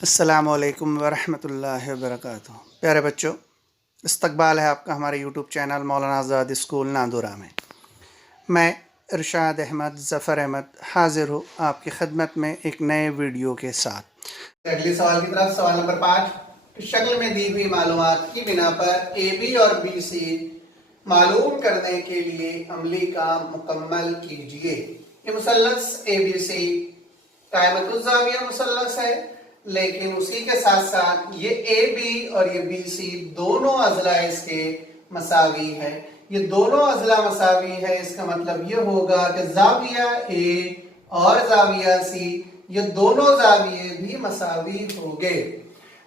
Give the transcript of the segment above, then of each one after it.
अस्सलामुअलैकुम वरहमतुल्लाहि वबरकातुहू। प्यारे बच्चों, इस्तकबाल है आपका हमारे यूट्यूब चैनल मौलाना आज़ाद स्कूल नादुरा में। मैं इरशाद अहमद ज़फ़र अहमद हाज़िर हूँ आपकी खिदमत में एक नए वीडियो के साथ। अगले सवाल की तरफ, सवाल नंबर 5। शक्ल में दी हुई मालूमात की बिना पर ए बी और बी सी मालूम करने के लिए अमली का मुकम्मल कीजिए। ये मुसल्लस ए बी सी कायमतुज़ ज़ाविया मुसल्लस है, लेकिन उसी के साथ साथ ये ए बी और ये बी सी दोनों अज़ला इसके मसावी है। ये दोनों अज़ला मसावी है, इसका मतलब ये होगा कि ज़ाविया ए और ज़ाविया सी ये दोनों ज़ाविये भी मसावी होंगे।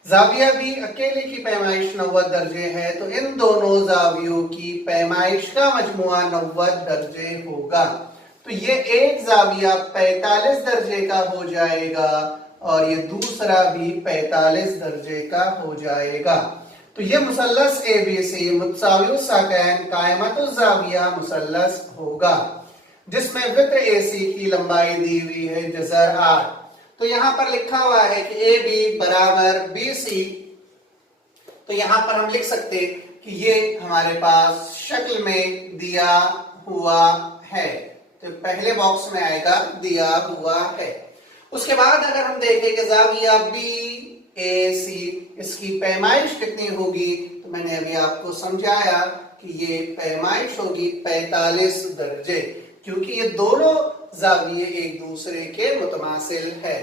ज़ाविया भी अकेले की पैमाइश 90 दर्जे है, तो इन दोनों ज़ावियों की पैमाइश का मजमुआ 90 दर्जे होगा। तो ये एक ज़ाविया 45 दर्जे का हो जाएगा और ये दूसरा भी 45 दर्जे का हो जाएगा। तो ये मुसल्लस ए बी सी मुतसावियुस साकैन कायमतुज़ ज़ाविया मुसल्लस होगा, जिसमें वित्र ए सी की लंबाई दी हुई है जज़र 8। तो यहां पर लिखा हुआ है कि ए बी बराबर बी सी, तो यहां पर हम लिख सकते कि ये हमारे पास शक्ल में दिया हुआ है। तो पहले बॉक्स में आएगा दिया हुआ है। उसके बाद अगर हम देखें कि ज़ाविया बी ए सी इसकी पैमाइश कितनी होगी, तो मैंने अभी आपको समझाया कि ये पैमाइश होगी 45 दर्जे, क्योंकि ये दोनों ज़ाविये एक दूसरे के मुतमासिल है।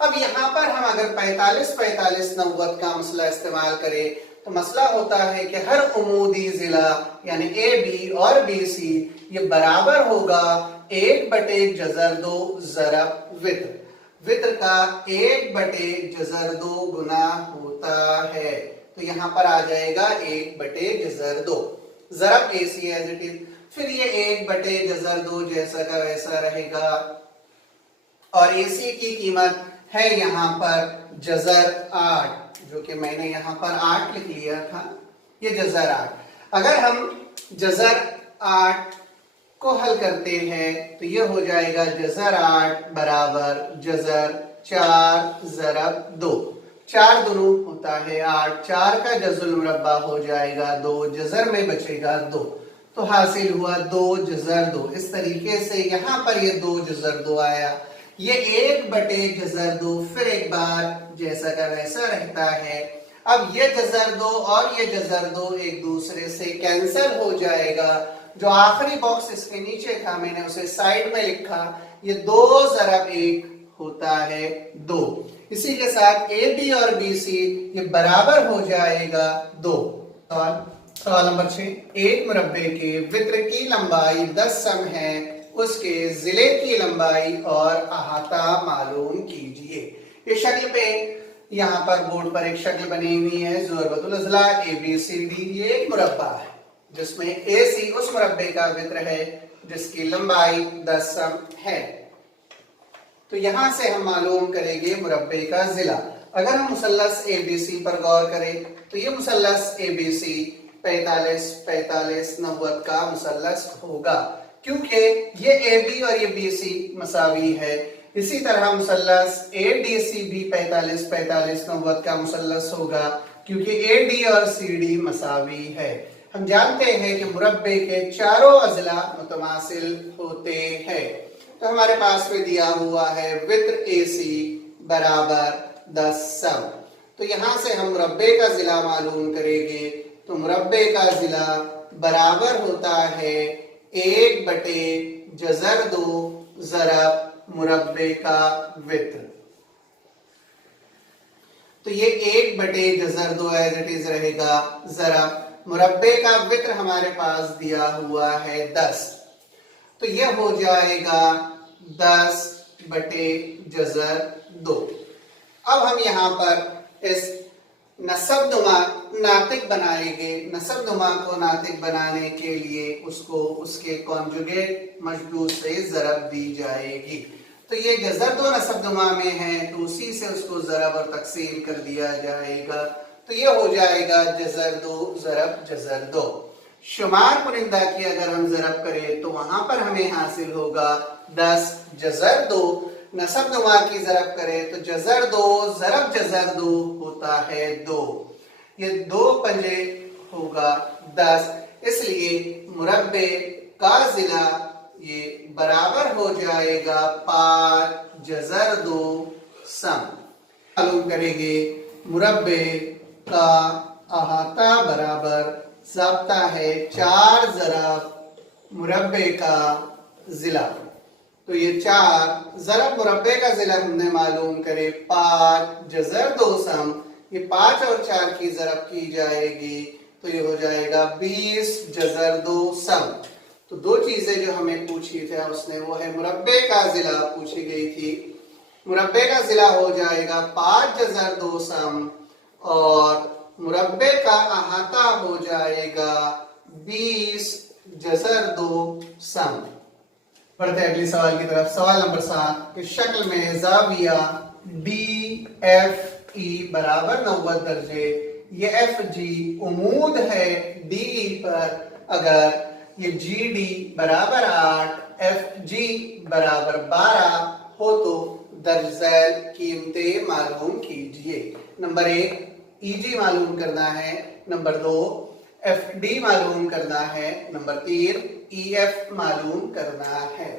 अब यहाँ पर हम अगर 45-45 90 का मसला इस्तेमाल करें, तो मसला होता है कि हर उमूदी जिला यानी ए बी और बी सी ये बराबर होगा 1/जज़र 2 ज़रब वित्र। वित्र का 1/जज़र 2 गुना होता है, तो यहां पर आ जाएगा 1/जज़र 2 ज़रब ए सी एज इट इज। फिर ये 1/जज़र 2 जैसा का वैसा रहेगा और ए सी की कीमत है यहां पर जज़र 8, जो कि मैंने यहां पर 8 लिख लिया था। ये जज़र 8, अगर हम जज़र 8 को हल करते हैं तो ये हो जाएगा जज़र 8 बराबर जज़र 4 ज़रब 2। 4 दुनू होता है 8, 4 का जज़ुल मुरब्बा हो जाएगा 2, जज़र में बचेगा 2, तो हासिल हुआ 2/जज़र 2। इस तरीके से यहाँ पर ये 2/जज़र 2 आया। ये 1/जज़र 2 फिर एक बार जैसा का वैसा रहता है। अब ये जज़र 2 और ये जज़र 2 एक दूसरे से कैंसिल हो जाएगा। जो आखिरी बॉक्स इसके नीचे था मैंने उसे साइड में लिखा, ये 2 ज़रब 1 होता है 2। इसी के साथ ए बी और बी सी ये बराबर हो जाएगा 2। सवाल नंबर 6। एक मुरब्बे के वित्र की लंबाई 10 सम है, उसके जिले की लंबाई और अहाता मालूम कीजिए। ये शक्ल पे यहाँ पर बोर्ड पर एक शक्ल बनी हुई है ज़ुरबतुल अज़ला ए बी सी डी। ये एक मुरब्बा है जिसमें ए सी उस मुरब्बे का वित्र है जिसकी लंबाई 10 सम है। तो यहां से हम मालूम करेंगे मुरब्बे का जिला। अगर हम मुसल्लस ए बी सी पर गौर करें तो ये मुसल्लस ए बी सी 45-45 90 का मुसल्लस होगा, क्योंकि ये ए बी और ये बी सी मसावी है। इसी तरह मुसल्लस ए डी सी भी 45-45 90 का मुसल्लस होगा, क्योंकि ए डी और सी डी मसावी है। हम जानते हैं कि मुरब्बे के चारों अज़ला मुतमासिल होते हैं। तो हमारे पास में दिया हुआ है वित्र ए सी बराबर 10 सम। तो यहां से हम मुरब्बे का जिला मालूम करेंगे। तो मुरब्बे का जिला बराबर होता है 1/जज़र 2 ज़रब मुरब्बे का वित्र। तो ये 1/जज़र 2 एज इट इज रहेगा ज़रब मुरब्बे का वित्र हमारे पास दिया हुआ है 10, तो ये हो जाएगा 10/जज़र 2। अब हम यहाँ पर इस नसबनुमा नातिक बनाएंगे। नसबनुमा को नातिक बनाने के लिए उसको उसके कॉन्जुगेट मजदूर से ज़रब दी जाएगी। तो ये जज़र 2 नसबनुमा में है, तो उसी से उसको ज़रब और तकसीम कर दिया जाएगा। तो ये हो जाएगा जज़र 2 ज़रब जज़र 2। शुमार पुरिंदा की अगर हम ज़रब करें तो वहां पर हमें हासिल होगा 10/जज़र 2। नसब नुमा की ज़रब करें तो जज़र 2 ज़रब जज़र 2 होता है 2। ये 2 पंजे होगा 10, इसलिए मुरब्बे का ज़िला ये बराबर हो जाएगा 5 जज़र 2 सम। मालूम करेंगे मुरब्बे का अहाता बराबर ज़ाब्ता है 4 ज़रब मुरब्बे का ज़िला। तो ये 4 ज़रब मुरब्बे का ज़िला हमने मालूम करे 5 जज़र 2 सम। ये 5 और 4 की ज़रब की जाएगी तो ये हो जाएगा 20 जज़र 2 सम। तो 2 चीजें जो हमें पूछी थे उसने वो है मुरब्बे का ज़िला पूछी गई थी। मुरब्बे का ज़िला हो जाएगा 5 जज़र 2 सम और मुरब्बे का अहाता हो जाएगा 20 जज़र 2 सम। बढ़ते हैं अगले सवाल की तरफ। सवाल नंबर 7 इस शक्ल में ज़ाविया DFE बराबर 90 दर्जे, ये FG उमूद है DE पर अगर ये GD बराबर 8 FG बराबर 12 हो तो दर्ज झैल कीमतें मालूम कीजिए। नंबर 1 EG मालूम करना है, नंबर 2 FD मालूम करना है, नंबर 3 EF मालूम करना है।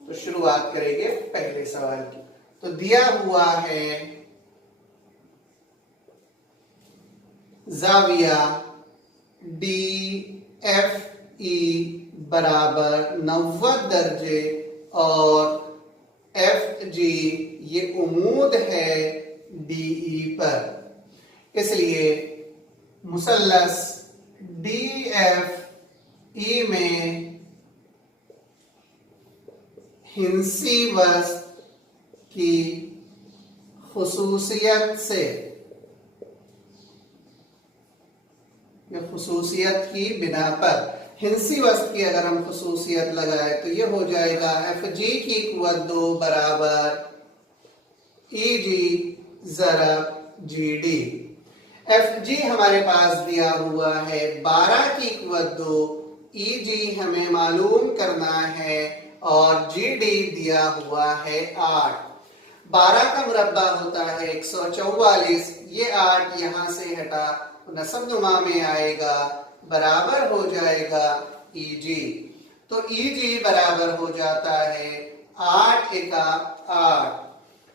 तो शुरुआत करेंगे पहले सवाल की। तो दिया हुआ है ज़ाविया DFE बराबर 90 दर्जे और FG ये उमूद है DE पर, इसलिए मुसल्लस DFE में हिंसी वस्त की खुसूसियत से या खुसूसियत की बिना पर, हिंसी वस्त की अगर हम खुसूसियत लगाए तो ये हो जाएगा FG की कुव्वत 2 बराबर EG ज़रब GD। FG हमारे पास दिया हुआ है 12 की कुव्वत 2, EG हमें मालूम करना है और GD दिया हुआ है 8। 12 का मुरब्बा होता है 144, ये 8 यहां से हटा नसब नुमा में आएगा, बराबर हो जाएगा EG। तो EG बराबर हो जाता है 8 एका 8,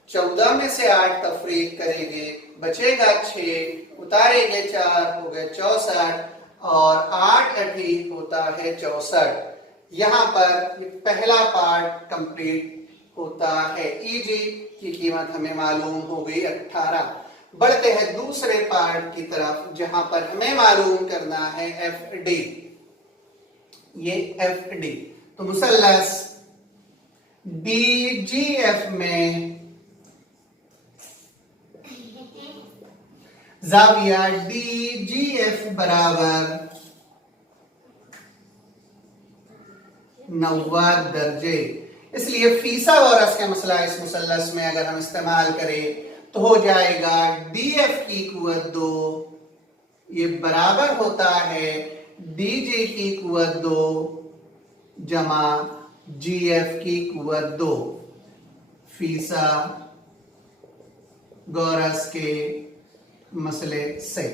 14 में से 8 तफरीक करेंगे बचेगा 6, उतारेंगे 4 हो गए 64 और 8 अठी होता है 64। यहाँ पर ये पहला पार्ट कंप्लीट होता है। EG की कीमत हमें मालूम हो गई 18। बढ़ते हैं दूसरे पार्ट की तरफ जहां पर हमें मालूम करना है FD। ये FD तो मुसल्लस DGF में ज़ाविया DGF बराबर 90 दर्जे, इसलिए फीसा वरस का मसला इस मुसल्लस में अगर हम इस्तेमाल करें तो हो जाएगा DF की कुव्वत 2 ये बराबर होता है DG की कुव्वत 2 जमा GF की कुव्वत 2। फीसा गौरस के मसले से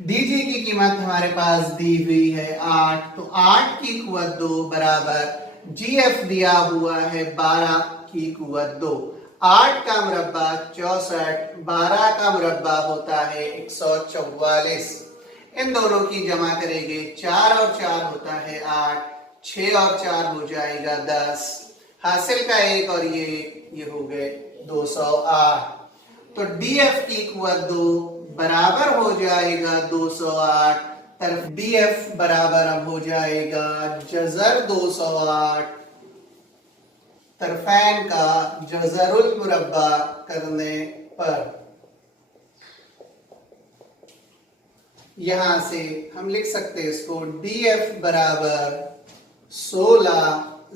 DG की कीमत हमारे पास दी हुई है 8, तो 8 की कुव्वत 2 बराबर GF दिया हुआ है 12 की कुव्वत 2। 8 का मुरब्बा 64, 12 का मुरब्बा होता है 144। इन दोनों की जमा करेंगे 4 और 4 होता है 8, 6 और 4 हो जाएगा 10, हासिल का 1 और ये हो गए 208। तो DF की कुव्वत 2 बराबर हो जाएगा 208, तरफ DF बराबर अब हो जाएगा जज़र 208, तरफैन का जज़रुल मुरब्बा करने पर यहां से हम लिख सकते हैं इसको DF बराबर 16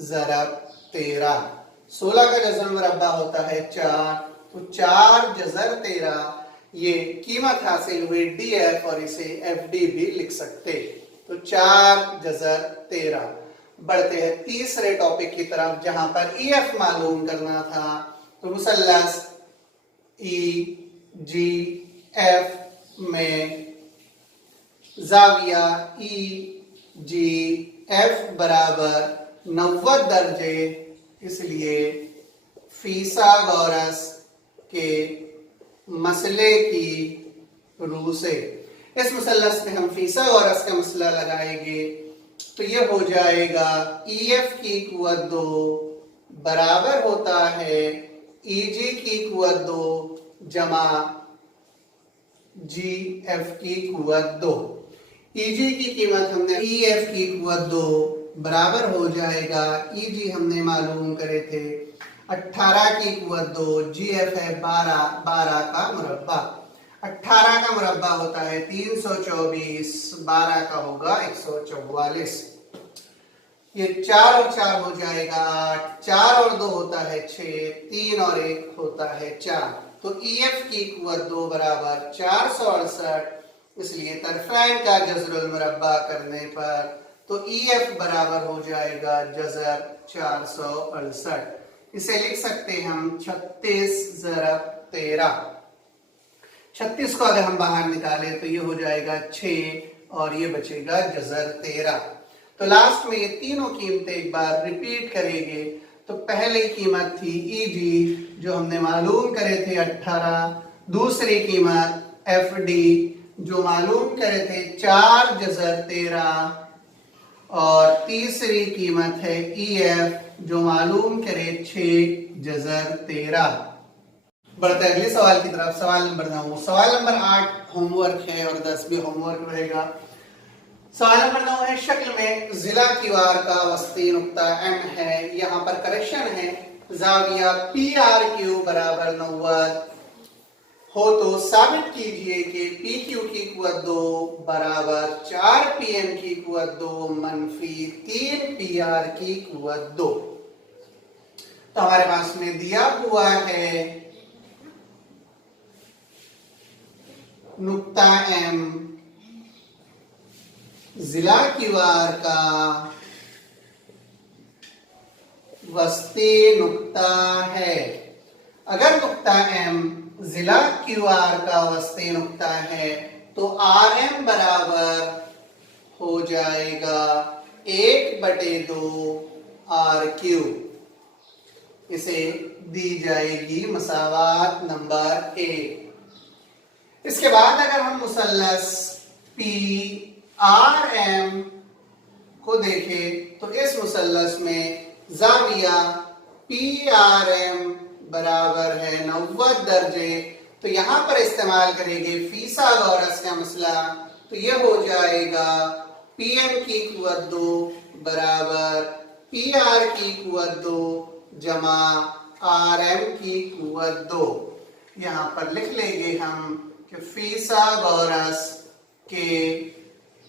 ज़रब 13। 16 का जज़र मुरब्बा होता है 4, तो 4 जज़र 13 ये कीमत हासिल हुई DF और इसे FD भी लिख सकते। तो 4 जज़र 13 बढ़ते हैं तीसरे टॉपिक की तरफ जहां पर EF मालूम करना था। तो मुसल्लस EGF में जाविया EGF बराबर 90 दर्जे, इसलिए फिसागोरस के मसले की रूह से इस मुसल्लस में हम फिसागोरस का मसला लगाएंगे। तो ये हो जाएगा EF की कुव्वत 2 बराबर होता है EG की कुव्वत 2 जमा GF की कुव्वत 2। EG की कीमत हमने EF की कुव्वत 2 बराबर हो जाएगा, EG हमने मालूम करे थे 18 की कुव्वत 2, GF है 12 का मुरब्बा। 18 का मुरब्बा होता है 324, 12 का होगा 144। ये 4 और 4 हो जाएगा 8, 4 और 2 होता है 6, 3 और 1 होता है 4। तो EF की कुव्वत 2 बराबर 468, इसलिए तरफैन का जज़रुल मुरब्बा करने पर तो EF बराबर हो जाएगा जज़र 468। इसे लिख सकते हैं हम 36 ज़रब 13। 36 को अगर हम बाहर निकालें तो ये हो जाएगा 6 और ये बचेगा जज़र 13। तो लास्ट में ये तीनों कीमतें एक बार रिपीट करेंगे। तो पहली कीमत थी EG जो हमने मालूम करे थे 18, दूसरी कीमत FD जो मालूम करे थे 4 जज़र 13, और तीसरी कीमत है EF जो मालूम करे 6 जज़र 13। बढ़ते अगले सवाल की तरफ। सवाल नंबर 9। सवाल नंबर 8 होमवर्क है और 10 भी होमवर्क रहेगा। सवाल नंबर 9 है, शक्ल में जिला किवार का वस्ती नुक्ता M है। यहाँ पर करेक्शन है, जाविया PRQ बराबर 90 हो तो साबित कीजिए कि PQ की कुव्वत 2 बराबर 4 PM की कुव्वत 2 मनफी 3 PR की कुव्वत 2। तो हमारे पास में दिया हुआ है नुक्ता M जिला किवार का वस्ती नुक्ता है। अगर नुक्ता M जिला किवार का वस्ती नुक्ता है तो RM बराबर हो जाएगा 1/2 RQ। इसे दी जाएगी मसावात नंबर 1। इसके बाद अगर हम मुसल्लस PRM को देखें तो इस मुसल्लस में जाविया PRM बराबर है 90 दर्जे। तो यहां पर इस्तेमाल करेंगे फिसागोरस का मसला। तो यह हो जाएगा PM की कुव्वत 2 बराबर PR की कुव्वत 2 जमा RM की कुव्वत 2। यहां पर लिख लेंगे हम कि फिसागोरस के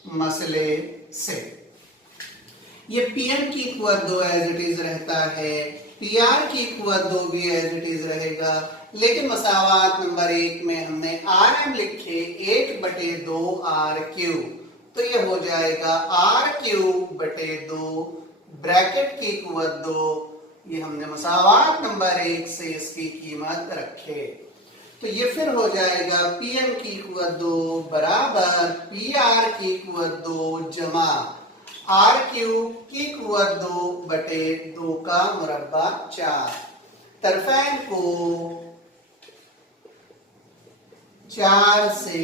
मसले से ये PM की कुव्वत 2 एज इट इज रहता है, PR की कुव्वत 2 भी एज इट इज रहेगा, लेकिन मसावात नंबर 1 में हमने RM लिखे 1/2 RQ। तो ये हो जाएगा RQ/2 ब्रैकेट की कुव्वत 2। ये हमने मसावात नंबर 1 से इसकी कीमत रखे। तो ये फिर हो जाएगा PM की कुव्वत 2 बराबर PR की कुव्वत 2 जमा RQ की कुव्वत 2/2 का मुरब्बा 4। तरफैन को 4 से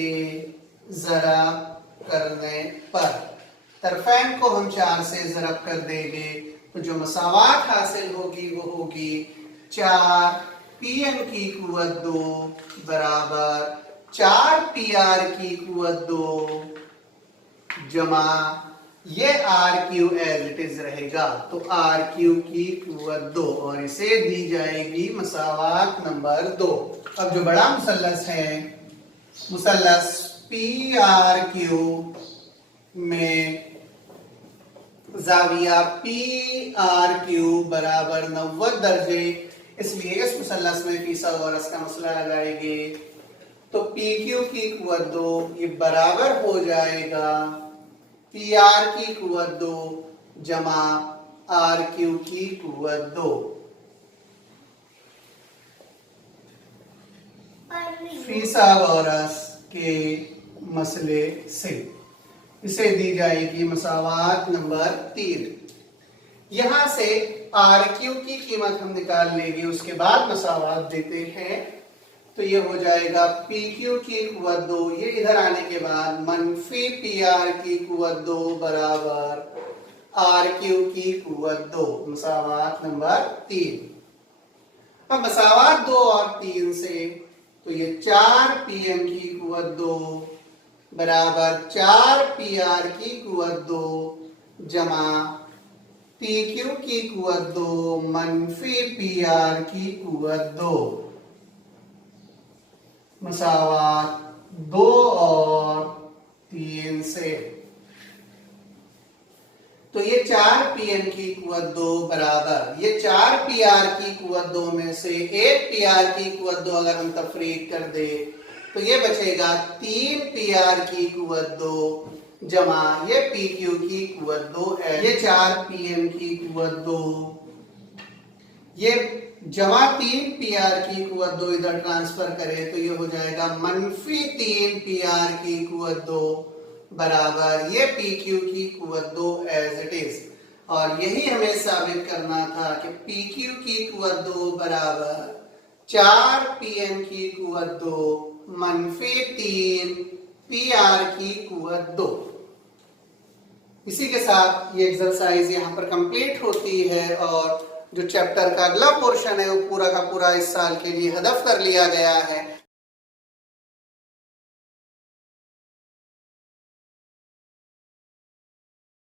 ज़रब करने पर, तरफैन को हम 4 से ज़रब कर देंगे तो जो मसावात हासिल होगी वो होगी 4 PM की कुव्वत 2 बराबर 4 PR की कुव्वत 2 जमा ये RQ एज इट इज रहेगा। तो RQ की कुव्वत 2 और इसे दी जाएगी मसावात नंबर 2। अब जो बड़ा मुसल्लस है, मुसल्लस PRQ में जाविया PRQ बराबर 90 दर्जे, इसलिए इस मुसल्लस में फिसागोरस का मसला लगाएंगे। तो PQ की कुव्वत 2 ये बराबर हो जाएगा PR की कुव्वत 2 जमा आर क्यू की कुव्वत 2। फिसागोरस के मसले से इसे दी जाएगी मसावात नंबर 3। यहां से आर क्यू की कीमत हम निकाल लेंगे, उसके बाद मसावात देते हैं। तो ये हो जाएगा पी क्यू की कुव्वत 2, ये इधर आने के बाद मनफी पी आर की कुव्वत 2 बराबर आर क्यू की कुव्वत 2, मसावात नंबर 3। अब मसावात 2 और 3 से तो ये 4 पीएम की कुव्वत 2 बराबर 4 पी आर की कुव्वत 2 जमा पी क्यू की कुव्वत 2 मनफी पी आर की कुव्वत 2, मसावात 2 और 3 से। तो ये 4 पीएम की कुव्वत 2 बराबर ये 4 पीआर की कुव्वत 2 में से 1 पीआर की कुव्वत 2 अगर हम तफरीक कर दे तो ये बचेगा 3 पीआर की कुव्वत 2 जमा ये पी क्यू की कुव्वत 2 है, ये 4 पीएम की कुव्वत 2, ये जमा 3 पीआर की कुव्वत 2 इधर ट्रांसफर करें तो ये हो जाएगा मनफी 3 पीआर की कुव्वत 2 बराबर ये पी क्यू की कुव्वत 2 एज इट इज। और यही हमें साबित करना था कि पी क्यू की कुव्वत 2 बराबर 4 पीएम की कुव्वत 2 मनफी 3 पीआर की कुव्वत 2। इसी के साथ ये एक्सरसाइज यहाँ पर कंप्लीट होती है और जो चैप्टर का अगला पोर्शन है वो पूरा का पूरा इस साल के लिए हदफ कर लिया गया है।